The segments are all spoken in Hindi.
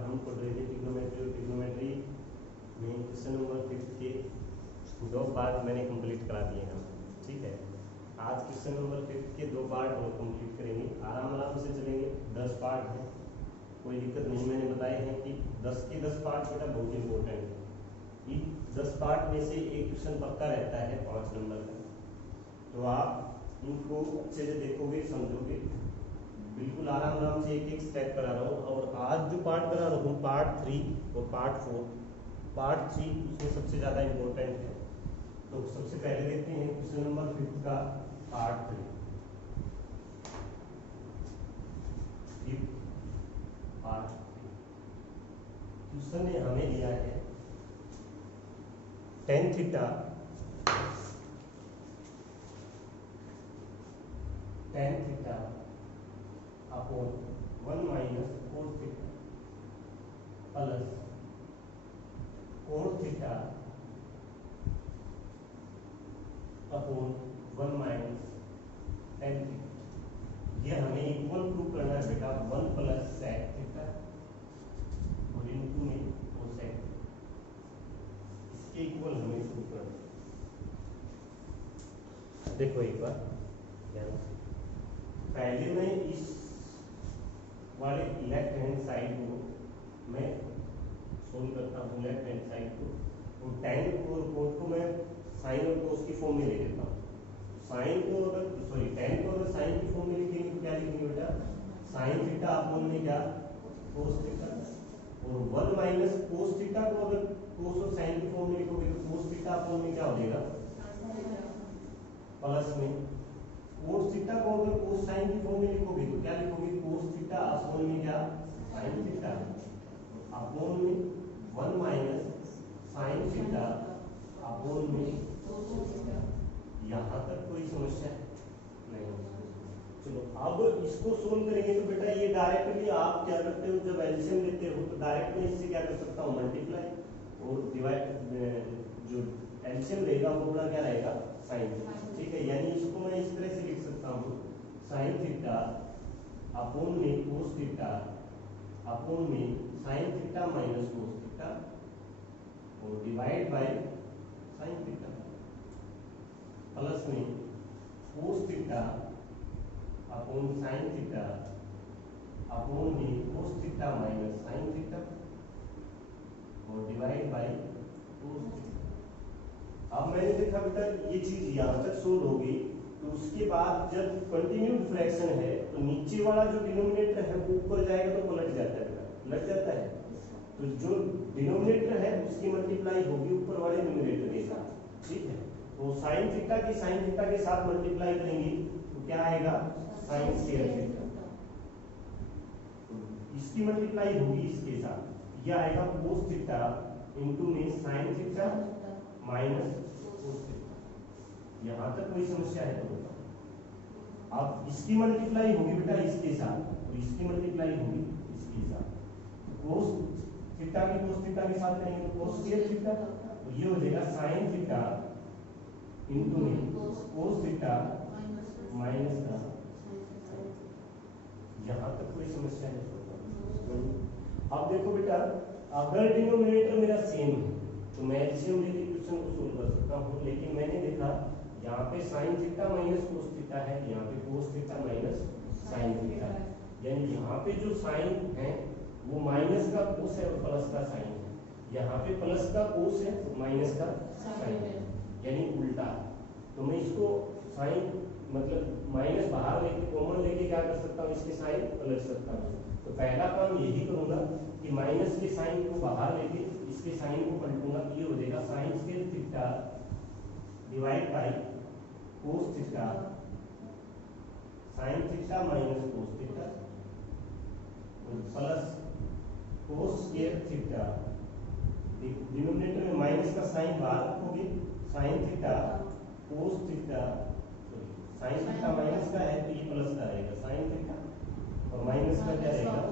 हम क्वाड्रेटिक ट्रिग्नोमेट्री और ट्रिग्नोमेट्री में क्वेश्चन नंबर 5 के 2 पार्ट मैंने कंप्लीट करा दिए हैं। ठीक है, आज क्वेश्चन नंबर 5 के 2 पार्ट और कंप्लीट करेंगे। आराम आराम से चलेंगे। 10 पार्ट हैं, कोई दिक्कत नहीं। मैंने बताए हैं कि 10 के 10 पार्ट बेटा बहुत इंपॉर्टेंट है। इन 10 पार्ट में से एक क्वेश्चन पक्का रहता है 5 नंबर का, तो आप इनको अच्छे से देखोगे, समझोगे। बिल्कुल आराम आराम से एक एक स्टेप करा रहा हूँ। और आज जो पार्ट करा रहा हूँ पार्ट 3 और पार्ट 4। पार्ट 3 उसमें सबसे ज़्यादा इम्पोर्टेंट है। तो सबसे पहले देखते हैं क्वेश्चन नंबर 5 का पार्ट 3। पार्ट 3 क्वेश्चन ने हमें दिया है tan theta upon 1 minus cos theta plus cos theta upon 1 minus tan theta. यह हमें इक्वल प्रूव करना है बेटा 1 प्लस sec थीटा और इनटू में cosec। इसके इक्वल हमें प्रूव करना है। देखो एक बार ध्यान से, पहले मैं इस वाले लेफ्ट हैंड साइड को मैं सोल्व करता हूँ। लेफ्ट हैंड साइड को और tan और cos को मैं साइन और cos की फॉर्म में ले लेता हूँ। साइन को अगर tan को अगर साइन की फॉर्म में लिखेंगे तो क्या लिखेंगे बेटा, साइन थीटा अपॉन में क्या cos थीटा। और 1 माइनस cos थीटा को अगर cos और साइन की फॉर्म में लिखोगे तो cos थीटा अपॉन में क्या हो जाएगा, प्लस में cos थीटा को अगर cos साइन की फॉर्म में लिखोगे तो क्या लिखोगे, cos थीटा अपॉन में क्या साइन थीटा अपॉन में 1 माइनस साइन थीटा अपॉन में। यहाँ तक कोई समस्या नहीं। चलो अब इसको सोल्व करेंगे तो बेटा ये डायरेक्टली आप क्या करते हो, जब एलसीएम लेते हो तो डायरेक्ट में इससे क्या कर सकता हूँ, मल्टीप्लाई और डिवाइड। जो एलसीएम रहेगा वो पूरा क्या रहेगा, साइन। ठीक है, यानी इसको मैं इस तरह से लिख सकता हूँ, साइन थीटा अपॉन में कोस थीटा अपॉन में sine theta minus cos theta और divide by sine theta plus में cos theta upon sine theta upon में cos theta minus sine theta और डिवाइड बाय कोस थीटा। अब मैंने देखा बेटा ये चीज यहाँ तक सोल्व होगी, तो उसके बाद जब कंटिन्यूड फ्रैक्शन है तो नीचे वाला जो डिनोमिनेटर है वो ऊपर जाएगा तो पलट जाता है बेटा, पलट जाता है। तो जो डिनोमिनेटर है उसकी मल्टीप्लाई होगी ऊपर वाले न्यूमरेटर के साथ। ठीक है, तो साइन थीटा की साइन थीटा के साथ मल्टीप्लाई करेंगे तो क्या आएगा, साइन स्क्वायर थीटा। इसकी मल्टीप्लाई होगी इसके साथ, यह आएगा कोस थीटा इनटू में sine theta minus cos theta. यहाँ तक कोई समस्या है तो बताओ। अब इसकी मल्टीप्लाई होगी बेटा इसके साथ और इसकी मल्टीप्लाई होगी इसके साथ। कोस थीटा की कोस थीटा के साथ करेंगे तो कोस स्क्वायर थीटा, तो ये हो जाएगा साइन थीटा इनटू में कोस थीटा माइनस का। यहाँ तक कोई समस्या नहीं। अब देखो बेटा, अगर डिनोमिनेटर मेरा सेम है तो मैं एलसीएम लेके क्वेश्चन को सोल्व कर सकता हूँ। लेकिन मैंने देखा यहाँ पे sign theta minus cos theta है, यहाँ पे कोस थीटा माइनस साइन थीटा है। यानी यहाँ पे जो साइन है वो माइनस का कोस है और प्लस का साइन है। यहाँ पे प्लस का कोस है और माइनस का साइन है, यानी उल्टा। तो मैं इसको साइन मतलब माइनस बाहर लेके कॉमन लेके क्या कर सकता हूँ, इसके साइन पलट सकता हूँ। तो पहला काम यही करूंगा कि माइनस के साइन को बाहर लेके इसके साइन को पलटूंगा। ये हो जाएगा sign square theta divide by cos theta sine theta minus cos theta plus cos square theta. Denominator में माइनस का साइन बाहर रखोगे, sine theta cos theta, sign theta minus का है तो ये प्लस का रहेगा साइन थीटा और माइनस का क्या रहेगा।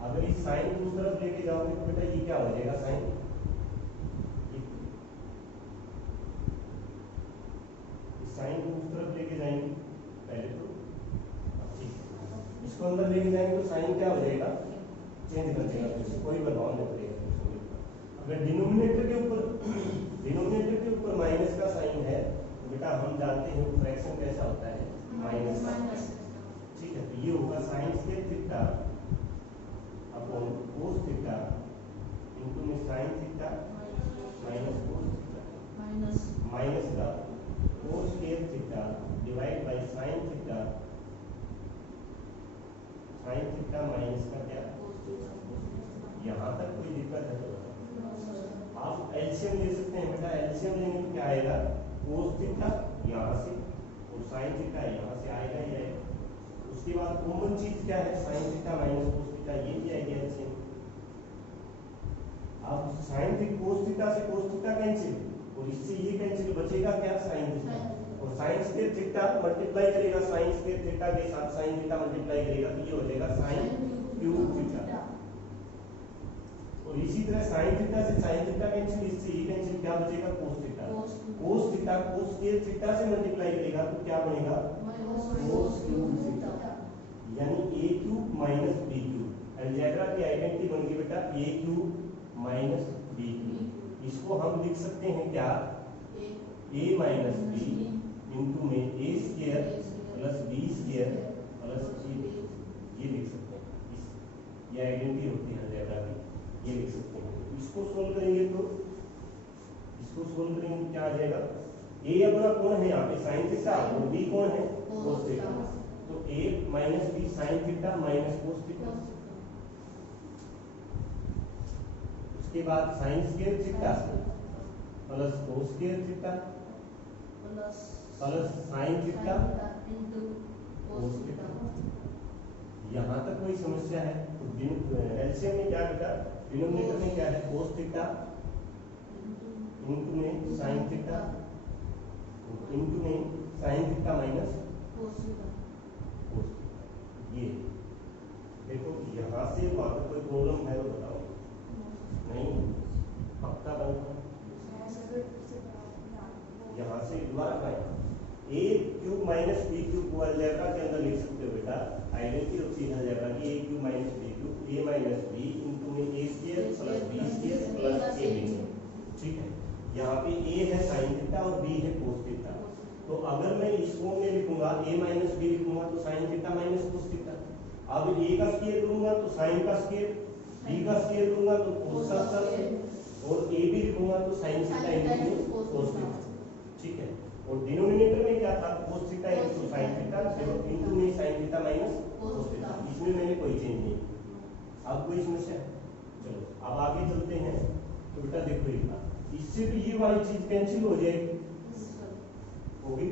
अगर इस साइन को उस तरफ लेके जाओगे तो बेटा ये क्या हो जाएगा, साइन। इस साइन को उस तरफ लेके जाएंगे पहले तो, ठीक है, इसको अंदर लेके जाएंगे तो साइन क्या हो जाएगा, चेंज कर अगर डिनोमिनेटर के ऊपर माइनस का साइन है तो बेटा हम जानते हैं फ्रैक्शन कैसा होता है, माइनस का। ठीक है, तो ये होगा sine square theta upon cos theta into में sine theta minus cos theta minus का cos square theta divide by sine theta minus का क्या, यहाँ तक कोई दिक्कत है तो आप एलसीएम ले सकते हैं बेटा। एलसीएम लेंगे तो क्या आएगा, कोस थीटा यहाँ से और साइन थीटा यहाँ से आएगा ही आएगा। उसके बाद कॉमन चीज क्या है, sign theta minus cos theta, ये भी आएगी एलसीएम। अब साइन थीटा कोस थीटा से कोस थीटा कैंसिल और इससे ये कैंसिल, बचेगा क्या, साइन थीटा। और साइन स्क्वायर थीटा मल्टीप्लाई करेगा साइन स्क्वायर थीटा के साथ साइन थीटा मल्टीप्लाई करेगा तो ये हो जाएगा साइन क्यूब थीटा। और इसी तरह साइन थीटा से साइन थीटा कैंसिल, इससे ये कैंसिल, क्या बचेगा, cos theta. Cos theta cos square theta से मल्टीप्लाई करेगा तो क्या बनेगा, कोस क्यूब थीटा, यानी a cube minus b cube. Algebra की आइडेंटिटी बन गई बेटा a cube minus b cube. इसको हम लिख सकते हैं क्या, a माइनस b इंटू में a square plus b square plus c, ये लिख सकते हैं। ये आइडेंटिटी होती है अलजेब्रा की, ये लिख सकते हैं। इसको सोल्व करेंगे तो क्या आ जाएगा, a अपना कौन है यहाँ पे, साइन थीटा, और b कौन है, कोस थीटा। तो a minus b sign theta minus cos theta. उसके बाद sign square theta plus cos square theta plus sine theta cos theta. यहाँ तक कोई समस्या है तो एलसीएम में क्या बेटा, डिनोमिनेटर में क्या है, कोस थीटा इनटू में साइन थीटा इनटू में sine theta minus cos theta. ये देखो यहाँ से वहां तक कोई प्रॉब्लम है तो बताओ, नहीं पक्का बनता, यहाँ से दोबारा पाए a cube minus b cube को अलजेब्रा के अंदर लिख सकते हो बेटा। आइडेंटिटी होती है अलजेब्रा की, a cube minus b cube, a minus b into में a square plus b square plus ab। ठीक है, यहाँ पे a है साइन थीटा और b है कोस थीटा। तो अगर मैं इसको में लिखूंगा a माइनस b लिखूंगा तो sine theta minus cos theta. अब a का स्क्वायर करूंगा तो साइन का स्क्वायर, b का स्क्वायर करूंगा तो कोस का स्क्वायर, और a भी लिखूंगा तो sine theta into cos theta. ठीक है, और डिनोमिनेटर में क्या था, cos theta into sine theta into में sine theta minus cos theta. इसमें मैंने कोई चेंज नहीं। अब कोई समस्या, चलो अब आगे चलते हैं। तो बेटा देखो ये बात, इससे भी ये वाली चीज कैंसिल हो जाएगी, होगी।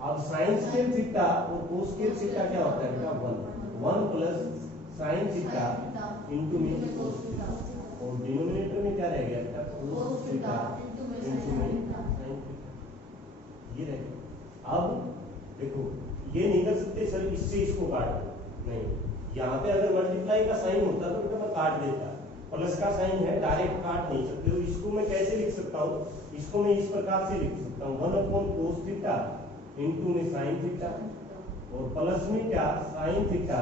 अब साइन स्क्वायर थीटा और कोस स्क्वायर थीटा क्या होता है बेटा, 1 प्लस साइन थीटा इनटू में कोस थीटा। और डिनोमिनेटर में क्या रह गया बेटा, कोस थीटा इनटू में साइन थीटा, ये रह गया। अब देखो ये नहीं कर सकते सर इससे इसको काट दो, नहीं, यहाँ पे अगर मल्टीप्लाई का साइन होता तो बेटा मैं काट देता, प्लस का साइन है डायरेक्ट काट नहीं सकते हो। इसको मैं कैसे लिख सकता हूँ, इसको मैं इस प्रकार से लिख सकता हूँ, 1 अपॉन कोस थीटा इनटू में साइन थीटा, और प्लस में क्या, साइन थीटा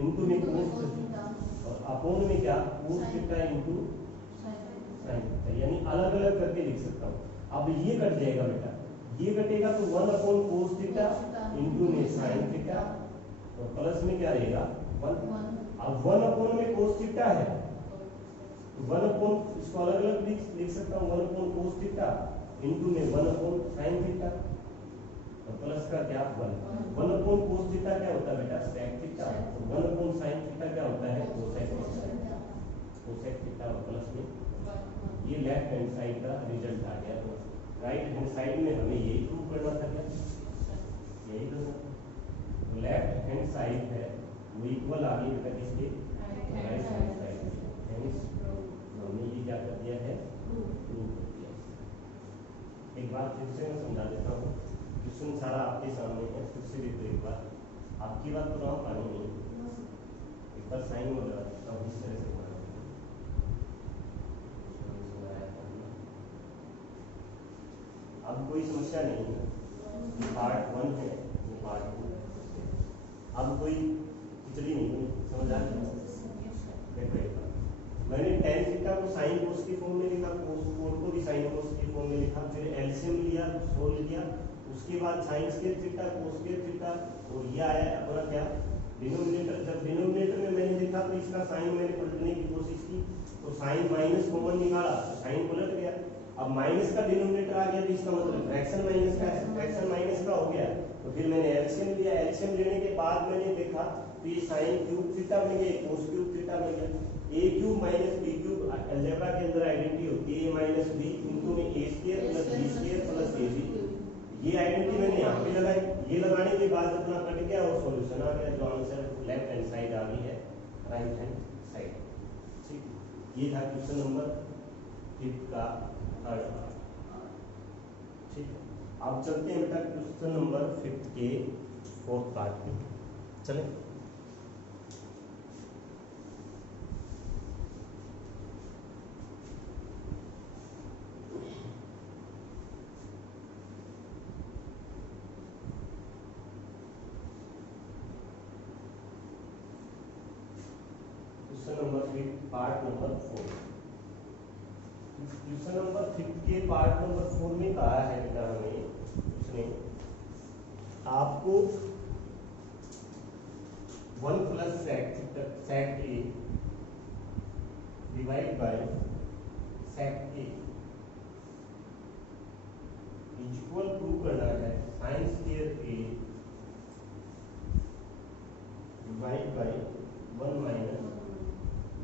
इनटू में कोस थीटा, और अपॉन में क्या, कोस थीटा इनटू साइन थीटा, यानी अलग अलग करके लिख सकता हूँ। अब ये कट जाएगा बेटा, ये कटेगा तो 1 अपॉन कोस थीटा इनटू में साइन थीटा, और प्लस में क्या रहेगा 1। अब 1 अपॉन में कोस थीटा है तो 1 अपॉन, इसको अलग अलग लिख सकता हूँ, 1 अपॉन कोस थीटा इनटू में 1 अपॉन साइन थीटा, और प्लस का क्या 1 अपॉन कोस थीटा क्या होता है बेटा, सेक थीटा, और 1 अपॉन साइन थीटा क्या होता है, कोसेक थीटा, कोसेक थीटा, और प्लस में ये लेफ्ट हैंड साइड का रिजल्ट आ गया। तो राइट हैंड साइड में हमें यही प्रूव करना था, क्या यही करना था। तो लेफ्ट हैंड साइड है वो इक्वल आ गई बेटा किसके, राइट हैंड साइड। हैंस हमने ये क्या कर दिया है, प्रूव कर दिया। एक बार फिर से मैं समझा देता हूँ, क्वेश्चन सारा आपके सामने है, फिर से देखो एक बार, आपकी बात तो राम पानी नहीं, एक बार साइन में लगा देता हूँ, इस तरह से अब कोई समस्या नहीं है। पार्ट 1 है, ये पार्ट 2 है। अब कोई खिचड़ी नहीं हुई, समझ आ गया। देखो एक बार मैंने tan थीटा को sin cos के सोल्व किया, उसके बाद sign square theta cos square theta, और ये आया अपना क्या डिनोमिनेटर। जब डिनोमिनेटर में मैंने देखा तो इसका साइन मैंने पलटने की कोशिश की, तो साइन माइनस कॉमन निकाला तो साइन पलट गया। अब माइनस का डिनोमिनेटर आ गया तो इसका मतलब फ्रैक्शन माइनस का है, फ्रैक्शन माइनस का हो गया, तो फिर मैंने एलसीएम लिया। एलसीएम लेने के बाद मैंने देखा तो ये साइन क्यूब थीटा मिल गया, कोस क्यूब थीटा मिल गया। A cube minus b cube algebra के अंदर आइडेंटिटी होती है, ए माइनस बी इंटू में a square plus b square plus a b. ये आइडेंटिटी मैंने यहाँ पे लगाई, ये लगाने के बाद अपना कट गया और सॉल्यूशन आ गया, जो आंसर लेफ्ट हैंड साइड आ गई है राइट हैंड साइड। ठीक, ये था क्वेश्चन नंबर 5 का थर्ड पार्ट। ठीक, अब चलते हैं बेटा क्वेश्चन नंबर 5 के फोर्थ पार्ट में। चले question number 5 part number 4। Question number 5 के पार्ट नंबर 4 में कहा है बेटा हमें, उसने आपको 1 plus sec a divide by sec a equal prove करना है sine square a divide by 1 minus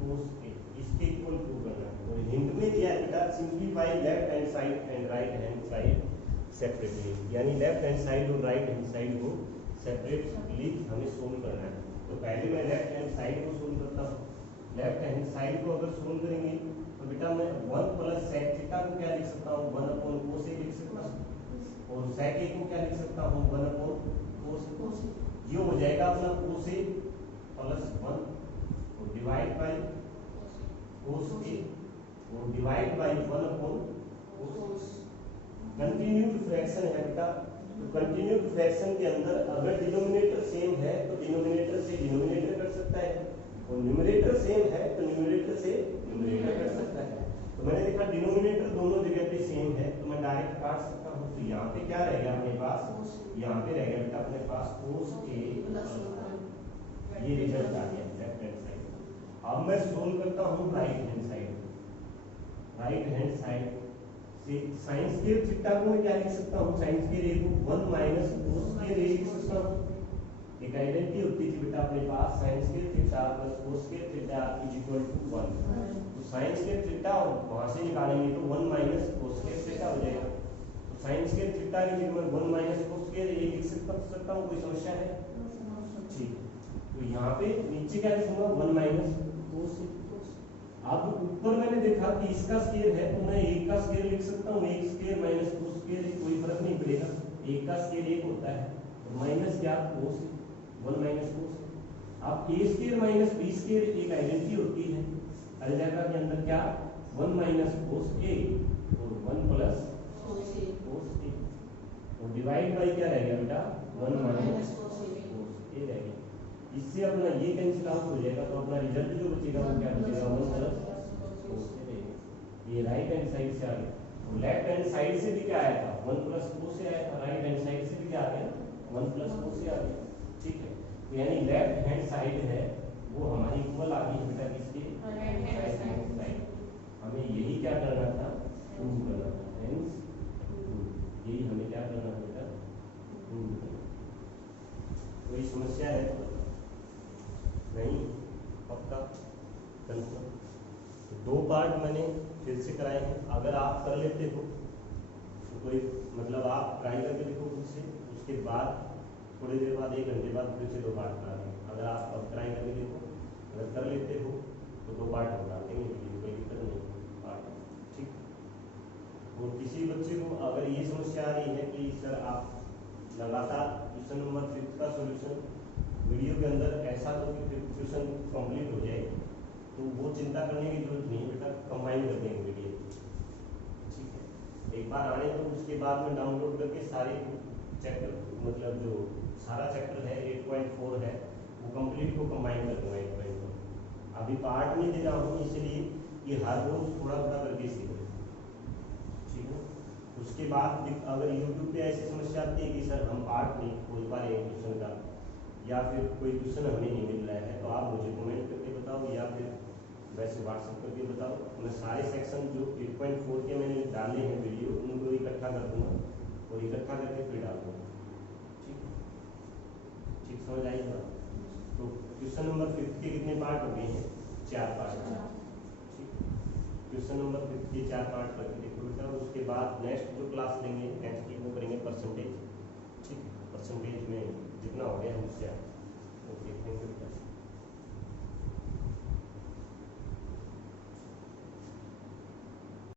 cos a, इसके इक्वल प्रूव करना है। और हिंट में दिया है बेटा simplify left hand side and right hand side separately, यानी लेफ्ट हैंड साइड और राइट हैंड साइड को सेपरेटली हमें सोल्व करना है। तो पहले मैं लेफ्ट हैंड साइड को सोल्व करता हूँ। लेफ्ट हैंड साइड को अगर सोल्व करेंगे तो बेटा मैं 1 प्लस सेक थीटा को क्या लिख सकता हूँ 1 अपॉन कोस ए लिख सकता हूँ, और सेक ए को क्या लिख सकता हूँ 1 अपॉन कोस। ये हो जाएगा अपना कोस ए प्लस 1 और डिवाइड बाय कोस ए और divide by 1 upon cos. Continued fraction है बेटा, तो कंटिन्यूड फ्रैक्शन के अंदर अगर डिनोमिनेटर सेम है तो डिनोमिनेटर से डिनोमिनेटर कट सकता है, और न्यूमरेटर सेम है तो न्यूमरेटर से न्यूमरेटर कट सकता है। तो मैंने देखा डिनोमिनेटर दोनों जगह पे सेम है तो मैं डायरेक्ट काट सकता हूँ। तो यहाँ पे क्या रहेगा अपने पास, यहाँ पे रहेगा बेटा अपने पास कोस ए प्लस 1। ये रिजल्ट आ गया लेफ्ट हैंड साइड। अब मैं सोल्व करता हूँ right hand side. Right hand side से साइन स्क्वायर थीटा को मैं क्या लिख सकता हूँ, साइन स्क्वायर ए को 1 माइनस कोस स्क्वायर ए लिख सकता हूँ। एक आइडेंटिटी होती थी बेटा अपने पास sine square theta plus cos square theta is equal to 1। तो साइन स्क्वायर थीटा वहां से निकालेंगे तो 1 माइनस कोस स्क्वायर थीटा हो जाएगा। तो साइन स्क्वायर थीटा की जगह मैं 1 माइनस कोस स्क्वायर ए लिख सकता हूँ, कोई समस्या है? ठीक, तो यहाँ पे नीचे क्या लिखूंगा 1 माइनस कोस। अब ऊपर मैंने देखा कि इसका स्क्वायर है तो मैं एक का स्क्वायर लिख सकता हूँ, एक स्क्वायर माइनस कोस स्क्वायर कोई फर्क नहीं पड़ेगा, एक का स्क्वायर एक होता है, तो माइनस क्या कोस 1 माइनस कोस। अब ए स्क्वायर माइनस बी स्क्वायर एक आइडेंटिटी होती है अलजेब्रा के अंदर, क्या 1 माइनस कोस ए और 1 प्लस कोस ए, और डिवाइड बाय क्या रहेगा बेटा 1 माइनस कोस ए रहेगा। इससे अपना ये कैंसिल आउट हो जाएगा, तो अपना रिजल्ट जो बचेगा वो क्या बचेगा 1 प्लस कोस ए रहेगा। ये राइट हैंड साइड से आ गया, और लेफ्ट हैंड साइड से भी क्या आया था 1 प्लस कोस से आया था, राइट हैंड साइड से भी क्या आ गया 1 प्लस कोस से आ गया। ठीक है, तो यानी लेफ्ट हैंड साइड है वो हमारी इक्वल आ गई बेटा किसके, राइट हैंड साइड। हमें यही क्या करना था, प्रूव करना था, हेंस यही हमें क्या करना था बेटा, प्रूव करना। कोई समस्या है नहीं? पक्का कंफर्म? तो 2 पार्ट मैंने फिर से कराए हैं, अगर आप कर लेते हो तो कोई मतलब आप ट्राई करके देखो खुद से, उसके बाद थोड़ी देर बाद 1 घंटे बाद फिर से 2 पार्ट करा देंगे। अगर आप अब ट्राई करके देखो, अगर कर लेते हो तो 2 पार्ट बता देंगे, कोई दिक्कत नहीं पार्ट। ठीक, और किसी बच्चे को अगर ये समस्या आ रही है कि सर आप लगातार क्वेश्चन नंबर 5 का सॉल्यूशन वीडियो के अंदर ऐसा तो कि क्वेश्चन कंप्लीट हो जाए, तो वो चिंता करने की जरूरत नहीं बेटा, कंबाइन कर देंगे वीडियो। ठीक है, एक बार आने तो उसके बाद में डाउनलोड करके सारे चैप्टर मतलब जो सारा चैप्टर है 8.4 है वो कंप्लीट को कंबाइन कर दूंगा 8.4। अभी पार्ट में दे रहा हूँ इसलिए कि हर रोज थोड़ा थोड़ा करके सीखें। ठीक है, उसके उसके बाद अगर यूट्यूब पे ऐसी समस्या आती है कि सर हम पार्ट नहीं खोल पा रहे हैं क्वेश्चन का, या फिर कोई क्वेश्चन हमें नहीं मिल रहा है, तो आप मुझे कमेंट करके बताओ या फिर वैसे व्हाट्सएप करके बताओ। मैं सारे सेक्शन जो 8.4 के मैंने डाले हैं वीडियो, उनको इकट्ठा कर दूँगा और इकट्ठा करके फिर डाल दूँगा। ठीक ठीक समझ आई बात? तो क्वेश्चन नंबर 5 के कितने पार्ट हो गए हैं? 4 पार्ट। क्वेश्चन नंबर 5 के 4 पार्ट करके देखो बेटा। उसके बाद नेक्स्ट जो क्लास लेंगे, नेक्स्ट वो करेंगे परसेंटेज। ठीक, परसेंटेज में जितना हो गया हम उससे ओके, थैंक यू बेटा।